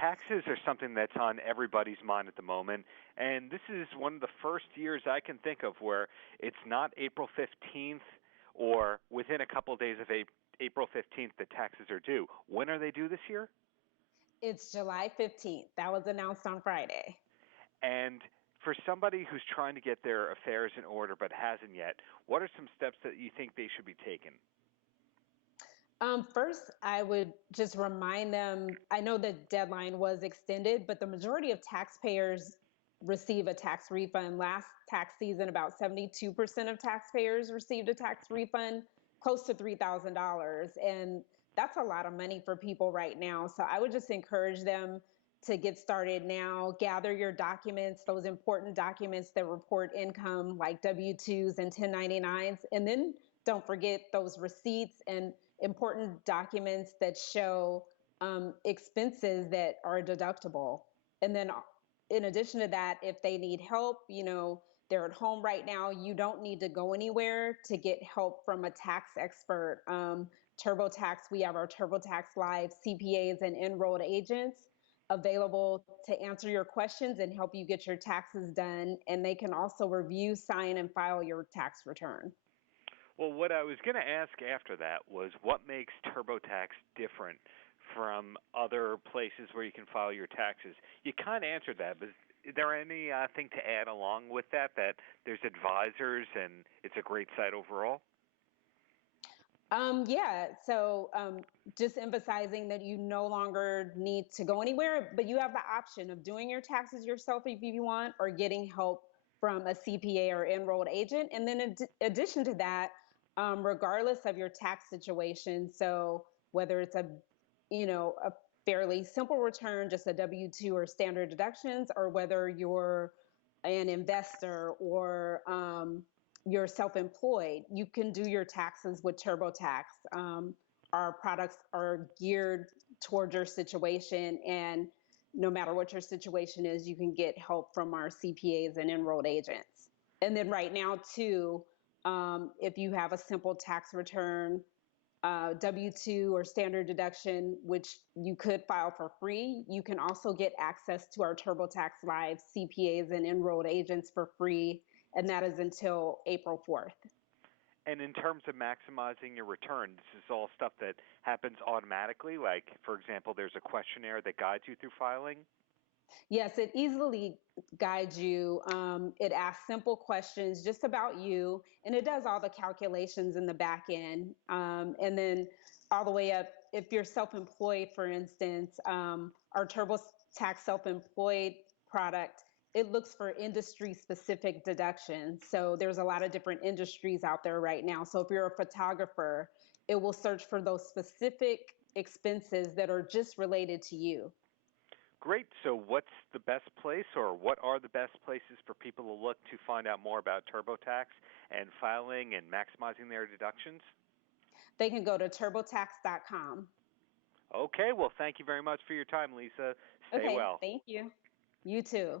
Taxes are something that's on everybody's mind at the moment, and this is one of the first years I can think of where it's not April 15th or within a couple of days of April 15th that taxes are due. When are they due this year? It's July 15th. That was announced on Friday. And for somebody who's trying to get their affairs in order but hasn't yet, what are some steps that you think they should be taking? First, I would just remind them, I know the deadline was extended, but the majority of taxpayers receive a tax refund. Last tax season, about 72% of taxpayers received a tax refund, close to $3,000. And that's a lot of money for people right now. So I would just encourage them to get started now, gather your documents, those important documents that report income like W-2s and 1099s, and then don't forget those receipts and important documents that show expenses that are deductible. And then in addition to that, if they need help, they're at home right now, you don't need to go anywhere to get help from a tax expert. TurboTax, we have our TurboTax Live CPAs and enrolled agents available to answer your questions and help you get your taxes done. And they can also review, sign, and file your tax return. Well, what I was going to ask after that was what makes TurboTax different from other places where you can file your taxes? You kind of answered that, but is there anything to add along with that there's advisors and it's a great site overall? Yeah, so just emphasizing that you no longer need to go anywhere, but you have the option of doing your taxes yourself if you want, or getting help from a CPA or enrolled agent. And then in addition to that, regardless of your tax situation, so whether it's a fairly simple return, just a W-2 or standard deductions, or whether you're an investor or you're self-employed, you can do your taxes with TurboTax. Our products are geared toward your situation, and no matter what your situation is, you can get help from our CPAs and enrolled agents. And then right now, too, if you have a simple tax return, W-2 or standard deduction, which you could file for free, you can also get access to our TurboTax Live CPAs and enrolled agents for free, and that is until April 4th. And in terms of maximizing your return, this is all stuff that happens automatically? Like, for example, there's a questionnaire that guides you through filing? Yes, it easily guides you. It asks simple questions just about you, and it does all the calculations in the back end. And then all the way up, if you're self-employed, for instance, our TurboTax Self-Employed product, it looks for industry-specific deductions. So there's a lot of different industries out there right now. So if you're a photographer, it will search for those specific expenses that are just related to you. Great. So what's the best place, or what are the best places for people to look to find out more about TurboTax and filing and maximizing their deductions? They can go to turbotax.com. Okay. Well, thank you very much for your time, Lisa. Stay well. Thank you. You too.